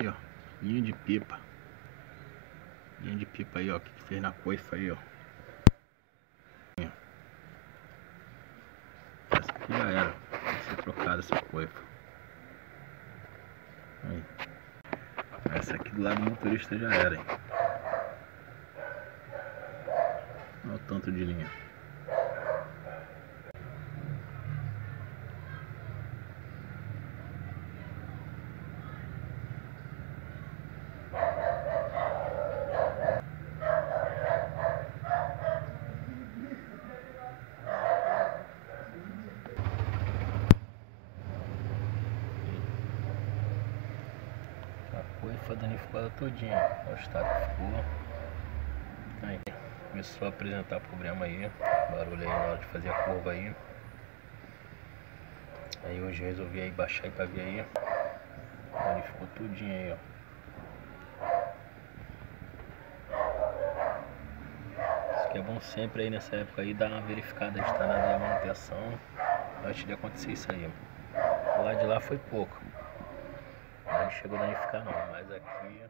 Aí, ó, linha de pipa. Linha de pipa aí, ó, que fez na coifa aí, ó. Essa aqui já era, vai ser trocada essa coifa. Aí. Essa aqui do lado do motorista já era, hein. Olha o tanto de linha. A coifa danificou ela todinha. Olha o estado que ficou. Aí, começou a apresentar problema aí. Barulho aí na hora de fazer a curva aí. Aí hoje eu resolvi aí baixar aí pra ver aí. Danificou tudinho aí, ó. Isso que é bom sempre aí nessa época aí dar uma verificada de estar na manutenção antes de acontecer isso aí. O lado de lá foi pouco. Não chegou a danificar não, mas aqui